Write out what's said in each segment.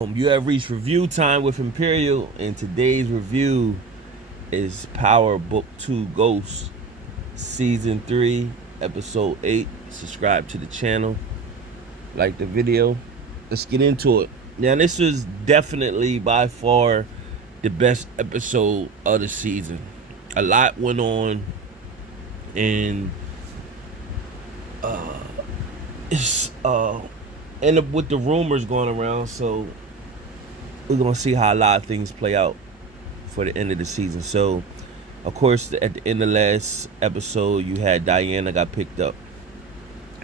You have reached review time with Imperial, and today's review is Power Book 2 Ghost, Season 3, Episode 8. Subscribe to the channel, like the video. Let's get into it. Now, this was definitely by far the best episode of the season. A lot went on, and it's end up with the rumors going around, so we're gonna see how a lot of things play out for the end of the season. So, of course, at the end of last episode, you had Diana got picked up.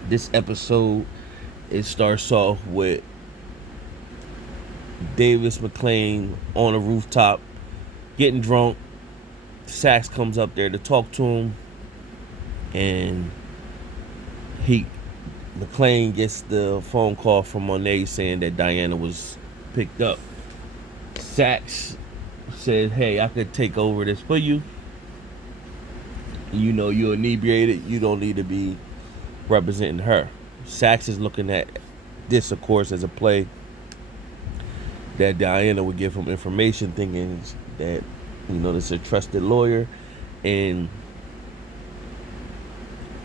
This episode, it starts off with Davis McLean on a rooftop, getting drunk. Saxe comes up there to talk to him, and McLean gets the phone call from Monet saying that Diana was picked up. Saxe said, "Hey, I could take over this for you. You know, you're inebriated. You don't need to be representing her." Saxe is looking at this, of course, as a play that Diana would give him information, thinking that, this is a trusted lawyer, and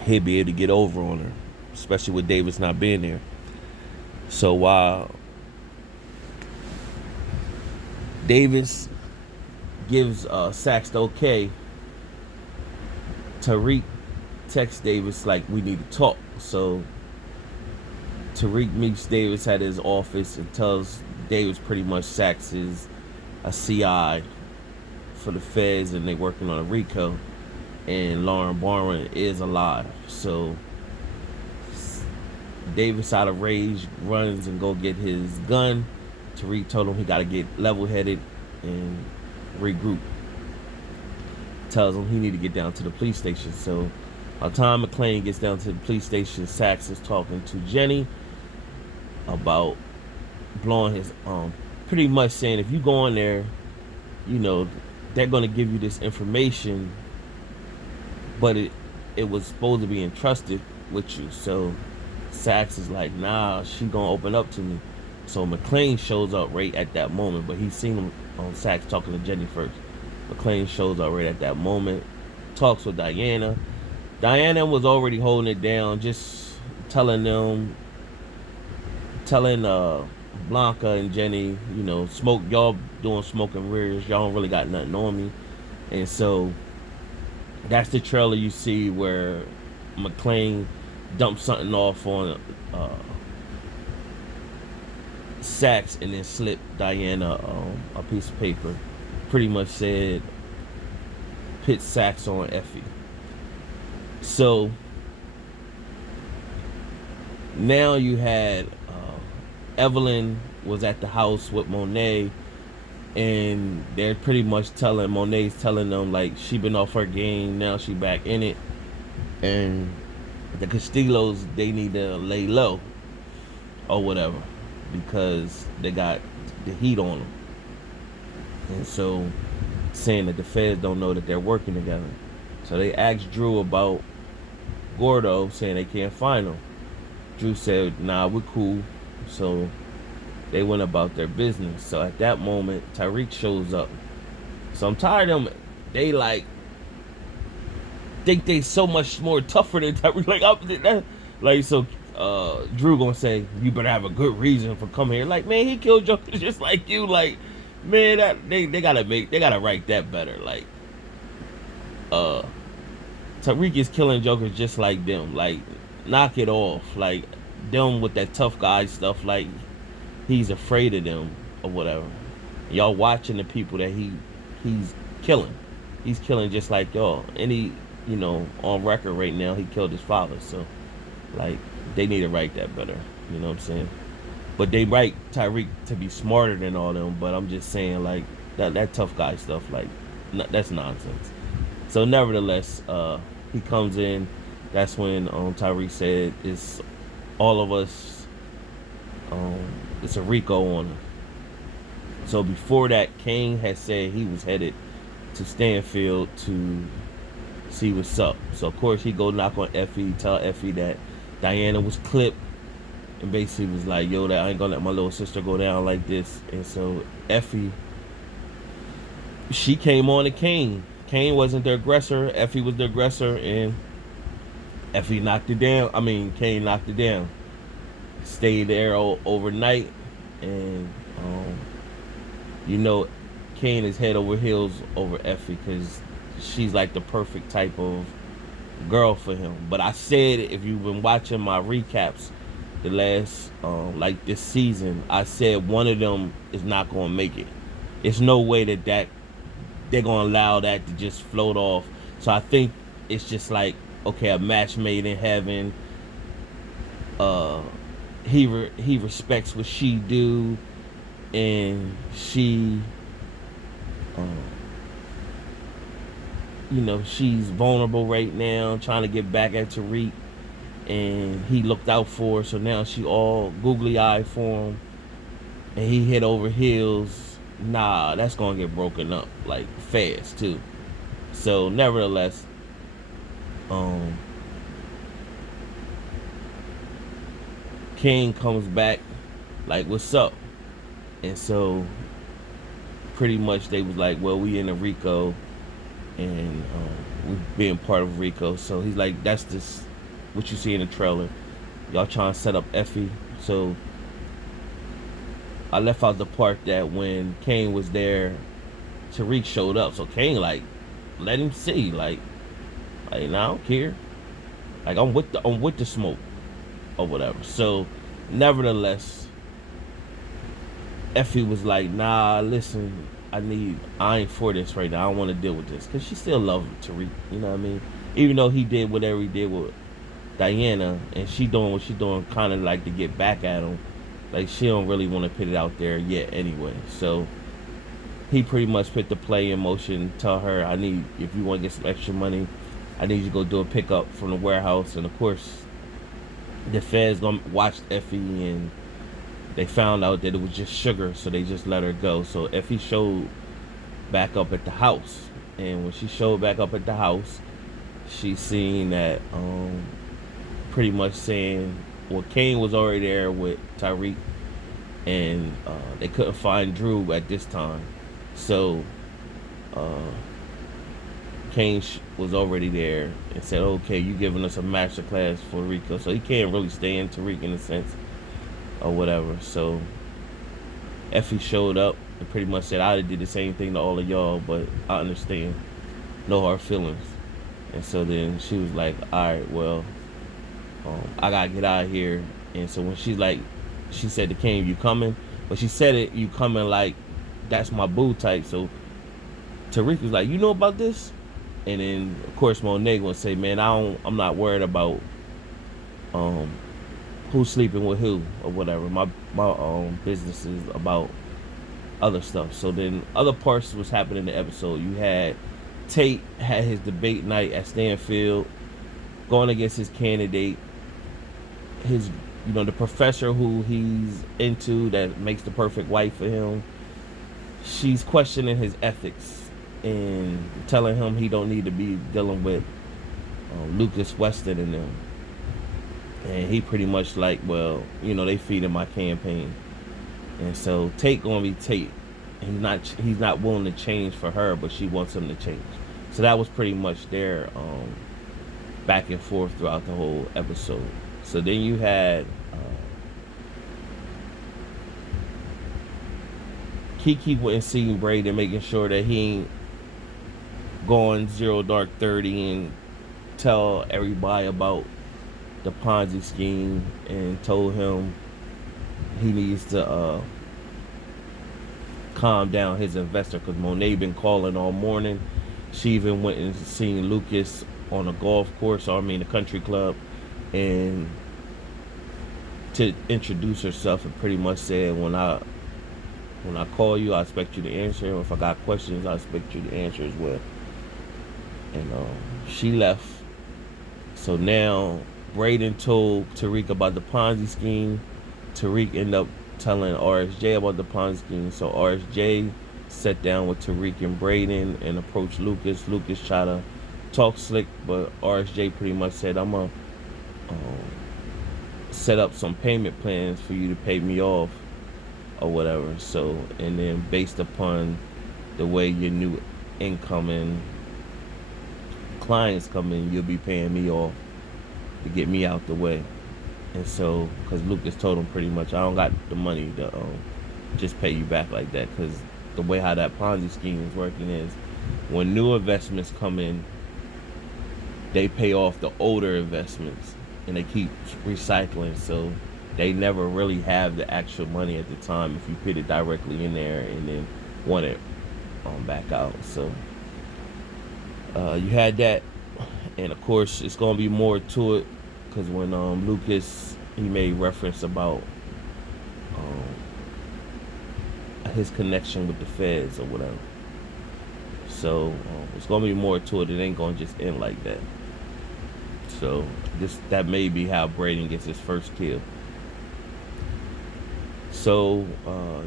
he'd be able to get over on her, especially with Davis not being there. So while Davis gives Saxe the okay, Tariq texts Davis like, "We need to talk." So Tariq meets Davis at his office and tells Davis pretty much Saxe is a CI for the feds and they working on a RICO, and Lauren Barron is alive. So Davis, out of rage, runs and go get his gun. Tariq told him he got to get level-headed and regroup. Tells him he need to get down to the police station. So by the time McLean gets down to the police station, Saxe is talking to Jenny about blowing his pretty much saying, if you go in there, they're going to give you this information, but it was supposed to be entrusted with you. So Saxe is like, nah, she going to open up to me. So McLean shows up right at that moment, but he's seen him on Saxe talking to Jenny first. McLean shows up right at that moment, talks with Diana. Diana was already holding it down, just telling Blanca and Jenny, smoke, y'all doing smoke and mirrors, y'all don't really got nothing on me. And so that's the trailer you see where McLean dumped something off on Saxe and then slipped Diana a piece of paper. Pretty much said, pit Saxe on Effie. So now you had Evelyn was at the house with Monet, and they're pretty much Monet's telling them like she been off her game, now she back in it, and the Castillos, they need to lay low or whatever because they got the heat on them. And so saying that the feds don't know that they're working together. So they asked Drew about Gordo, saying they can't find him. Drew said, nah, we're cool. So they went about their business. So at that moment, Tariq shows up. So I'm tired of them. They think they so much more tougher than Tariq. So Drew gonna say, you better have a good reason for coming here. Like, man, he killed Joker just like you. Like, man, that they gotta write that better. Like, Tariq is killing Jokers just like them. Like, knock it off. Like, them with that tough guy stuff. Like, he's afraid of them or whatever. Y'all watching the people that he's killing. He's killing just like y'all. And he, on record right now, he killed his father. So, like, they need to write that better. You know what I'm saying? But they write Tariq to be smarter than all them. But I'm just saying, like, that tough guy stuff, like, that's nonsense. So nevertheless, he comes in. That's when Tariq said, it's all of us, it's a RICO on him. So before that, Kane had said he was headed to Stanfield to see what's up. So of course he go knock on Effie, tell Effie that Diana was clipped, and basically was like, yo, that I ain't gonna let my little sister go down like this. And so Effie, she came on to Kane. Kane wasn't the aggressor. Effie was the aggressor, and Effie knocked it down. I mean, Kane knocked it down. Stayed there overnight, and um, you know, Kane is head over heels over Effie because she's like the perfect type of girl for him. But I said, if you've been watching my recaps, the last like this season, I said one of them is not gonna make it. It's no way that they're gonna allow that to just float off. So I think it's just like, okay, a match made in heaven. Uh, he respects what she do, and she, um, she's vulnerable right now, trying to get back at Tariq, and he looked out for her. So now she all googly eyed for him, and he hit over heels. Nah, that's gonna get broken up like fast too. So nevertheless, um, King comes back like, "What's up?" And so pretty much they was like, "Well, we in a RICO, and we being part of RICO." So he's like, "That's this what you see in the trailer. Y'all trying to set up Effie." So I left out the part that when Kane was there, Tariq showed up. So Kane like, let him see, nah, I don't care. Like I'm with the smoke or whatever. So nevertheless, Effie was like, "Nah, listen, I ain't for this right now. I don't want to deal with this," because she still loved Tariq. You know what I mean? Even though he did whatever he did with Diana, and she doing what she doing, kind of like to get back at him. Like she don't really want to put it out there yet, anyway. So he pretty much put the play in motion. Tell her, if you want to get some extra money, I need you to go do a pickup from the warehouse. And of course, the feds gonna watch Effie, and they found out that it was just sugar, so they just let her go. So Effie showed back up at the house, and when she showed back up at the house, she seen that pretty much saying, well, Kane was already there with Tyreek, and they couldn't find Drew at this time. So Kane was already there and said, "Okay, you giving us a master class for Rico." So he can't really stay in Tariq in a sense or whatever. So Effie showed up and pretty much said, "I did the same thing to all of y'all, but I understand. No hard feelings." And so then she was like, "All right, well, I gotta get out of here." And so when she said to Kane, "You coming?" But she said it, "You coming," like that's my boo type. So Tariq was like, "You know about this?" And then of course Monet gonna say, "Man, I'm not worried about who's sleeping with who or whatever. My business is about other stuff." So then other parts was happening in the episode. You had Tate had his debate night at Stanfield, going against his candidate, his the professor who he's into that makes the perfect wife for him. She's questioning his ethics and telling him he don't need to be dealing with Lucas Weston and them. And he pretty much like, well, they feeding my campaign. And so Tate gonna be Tate. He's not willing to change for her, but she wants him to change. So that was pretty much their back and forth throughout the whole episode. So then you had Kiki went and seen Braden, making sure that he ain't going 0 dark 30 and tell everybody about the Ponzi scheme, and told him he needs to calm down his investor, because Monet been calling all morning. She even went and seen Lucas on a golf course, or I mean a country club, and to introduce herself, and pretty much said, when I call you, I expect you to answer. If I got questions, I expect you to answer as well. And she left. So now Braden told Tariq about the Ponzi scheme. Tariq ended up telling RSJ about the Ponzi scheme. So RSJ sat down with Tariq and Braden and approached Lucas. Lucas tried to talk slick, but RSJ pretty much said, "I'm set up some payment plans for you to pay me off or whatever. So, and then based upon the way your new incoming clients come in, you'll be paying me off to get me out the way. And so, because Lucas told him pretty much, I don't got the money to just pay you back like that. Because the way how that Ponzi scheme is working is, when new investments come in, they pay off the older investments, and they keep recycling. So they never really have the actual money at the time if you put it directly in there and then want it back out. So you had that, and of course it's gonna be more to it because when Lucas, he made reference about his connection with the feds or whatever. So it's gonna be more to it. It ain't gonna just end like that. So that may be how Braden gets his first kill. So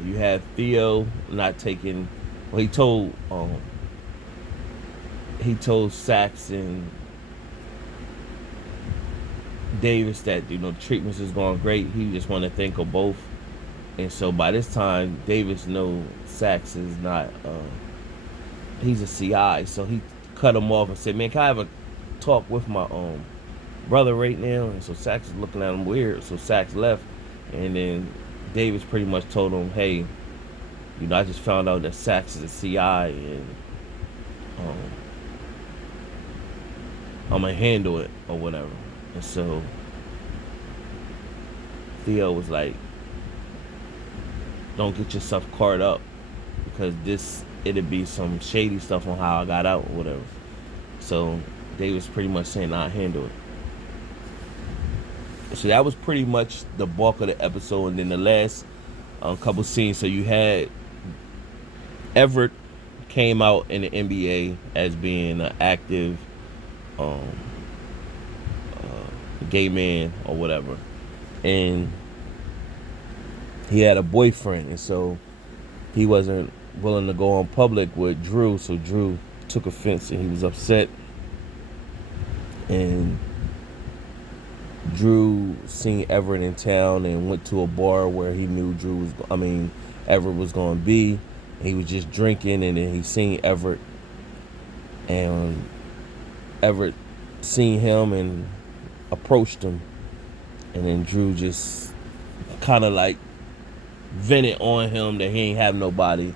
you have Theo not taking. Well, he told Saxe and Davis that treatments is going great. He just want to thank them both. And so by this time, Davis know Saxe is not. He's a CI, so he cut him off and said, "Man, can I have a talk with my brother right now?" And so Saxe is looking at him weird. So Saxe left, and then Davis pretty much told him, "Hey, I just found out that Saxe is a CI, and I'm gonna handle it or whatever." And so Theo was like, "Don't get yourself caught up, because it'd be some shady stuff on how I got out or whatever." So Davis pretty much saying, "I'll handle it." So that was pretty much the bulk of the episode. And then the last couple scenes, so you had Everett came out in the NBA as being an active gay man or whatever, and he had a boyfriend, and so he wasn't willing to go on public with Drew. So Drew took offense and he was upset, and Drew seen Everett in town and went to a bar where he knew Everett was going to be. He was just drinking, and then he seen Everett, and Everett seen him and approached him, and then Drew just kind of like vented on him that he ain't have nobody,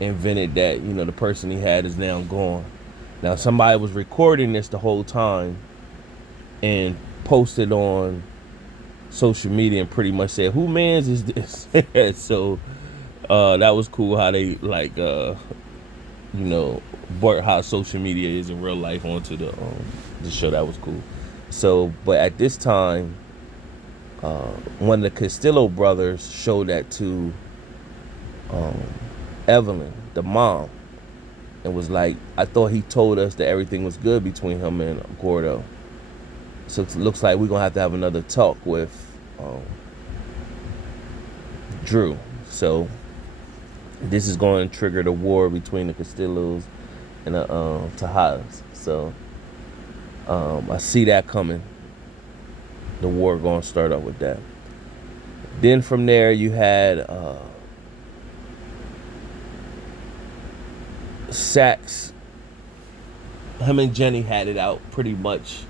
and vented that the person he had is now gone. Now somebody was recording this the whole time and posted on social media and pretty much said, "Who mans is this?" So that was cool how they brought how social media is in real life onto the show. That was cool. So, but at this time, one of the Castillo brothers showed that to Evelyn, the mom, and was like, "I thought he told us that everything was good between him and Gordo. So it looks like we're gonna have to have another talk with Drew." So this is going to trigger the war between the Castillos and the Tejadas. So I see that coming. The war going to start up with that. Then from there you had Saxe. Him and Jenny had it out pretty much,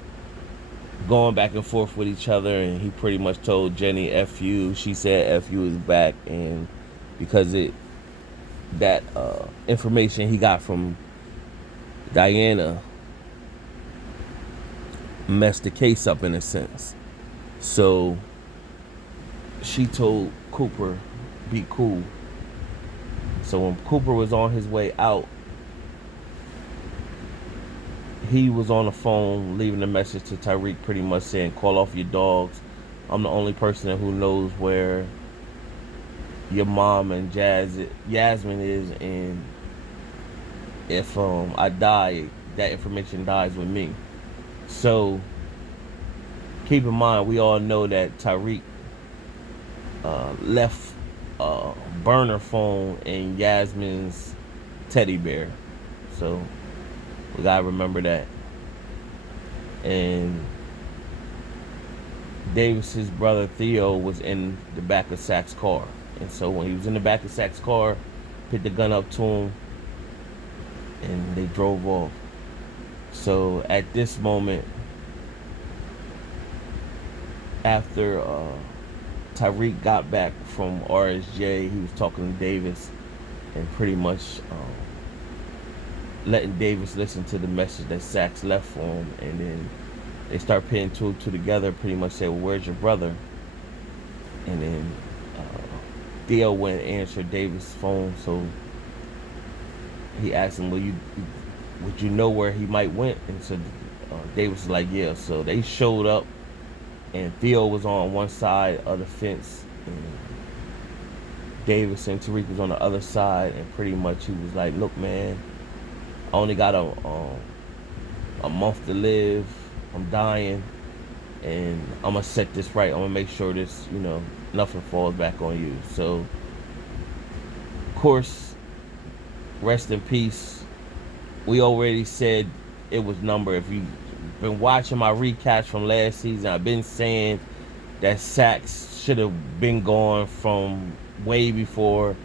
going back and forth with each other, and he pretty much told Jenny "F you." She said "F you" is back, and because that information he got from Diana messed the case up in a sense. So she told Cooper, "Be cool." So when Cooper was on his way out, he was on the phone leaving a message to Tariq pretty much saying, "Call off your dogs. I'm the only person who knows where your mom and Yasmin is, and if I die, that information dies with me." So keep in mind, we all know that Tariq left a burner phone in Yasmin's teddy bear. So we gotta remember that. And Davis's brother Theo was in the back of Saxe's car. And so when he was in the back of Saxe's car, picked the gun up to him, and they drove off. So at this moment, after Tariq got back from RSJ, he was talking to Davis and pretty much letting Davis listen to the message that Saxe left for him. And then they start putting two and two together, pretty much say, well, where's your brother? And then Theo went and answered Davis' phone, so he asked him, well, would you know where he might went? And so Davis was like, yeah. So they showed up, and Theo was on one side of the fence, and Davis and Tariq was on the other side, and pretty much he was like, look, man, I only got a month to live. I'm dying, and I'm gonna set this right. I'm gonna make sure this, nothing falls back on you. So, of course, rest in peace. We already said it was number. If you've been watching my recaps from last season, I've been saying that Saxe should have been gone from way before.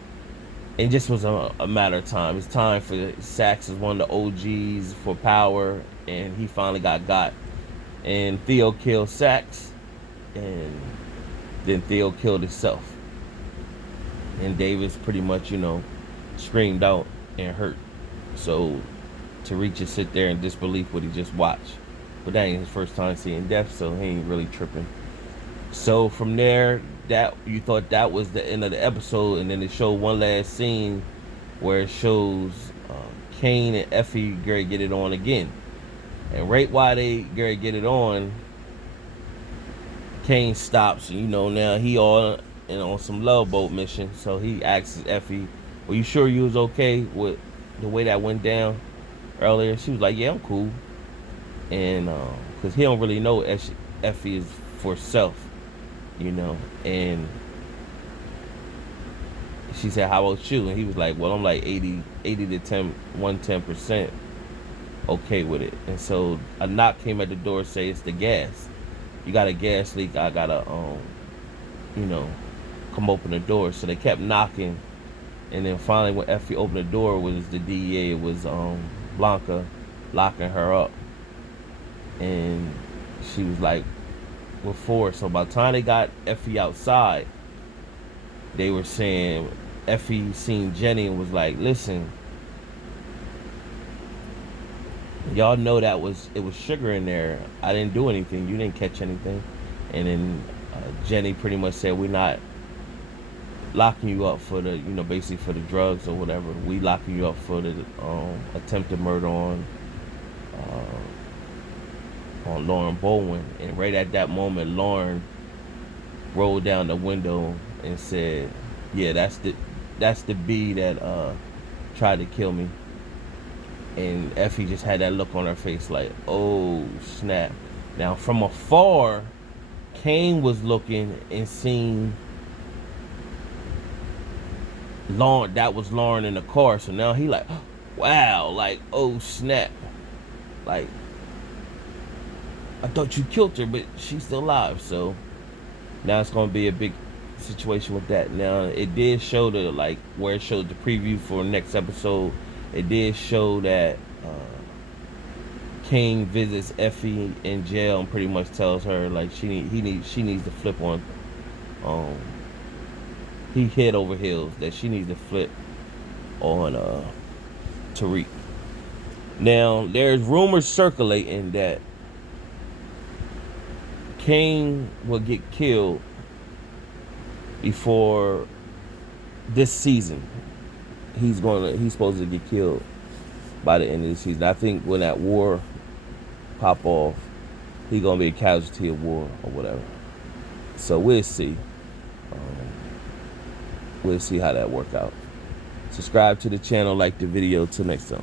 It just was a matter of time. It's time for Saxe as one of the OGs for power, and he finally got. And Theo killed Saxe, and then Theo killed himself. And Davis pretty much, screamed out and hurt. So Tariq just sit there in disbelief what he just watched. But that ain't his first time seeing death, so he ain't really tripping. So from there, that you thought that was the end of the episode, and then it showed one last scene where it shows Kane and Effie get it on again. And right while they get it on, Kane stops, and now he all on some love boat mission. So he asks Effie, "Were you sure you was okay with the way that went down earlier?" She was like, "Yeah, I'm cool." And because he don't really know Effie is for self, and she said, "How about you?" And he was like, "Well, I'm like 80 to 110% okay with it." And so a knock came at the door, say it's the gas. You got a gas leak. I gotta come open the door. So they kept knocking, and then finally when Effie opened the door, it was the DEA. It was Blanca locking her up, and she was like, "What for?" So by the time they got Effie outside, they were saying Effie seen Jenny and was like, "Listen, y'all know it was sugar in there. I didn't do anything. You didn't catch anything." And then Jenny pretty much said, "We're not locking you up for the, basically for the drugs or whatever. We locking you up for the attempted murder on Lauren Bowen." And right at that moment, Lauren rolled down the window and said, "Yeah, that's the bee that tried to kill me." And Effie just had that look on her face like, oh, snap. Now, from afar, Kane was looking and seeing Lauren. That was Lauren in the car. So now he like, wow, like, oh, snap. Like, I thought you killed her, but she's still alive. So now it's going to be a big situation with that. Now, it did show where it showed the preview for next episode. It did show that Kane visits Effie in jail and pretty much tells her like she needs to flip on. He head over heels that she needs to flip on Tariq. Now there's rumors circulating that Kane will get killed before this season. He's supposed to get killed by the end of the season. I think when that war pop off, he's gonna be a casualty of war or whatever. So we'll see. We'll see how that work out. Subscribe to the channel, like the video. Till next time.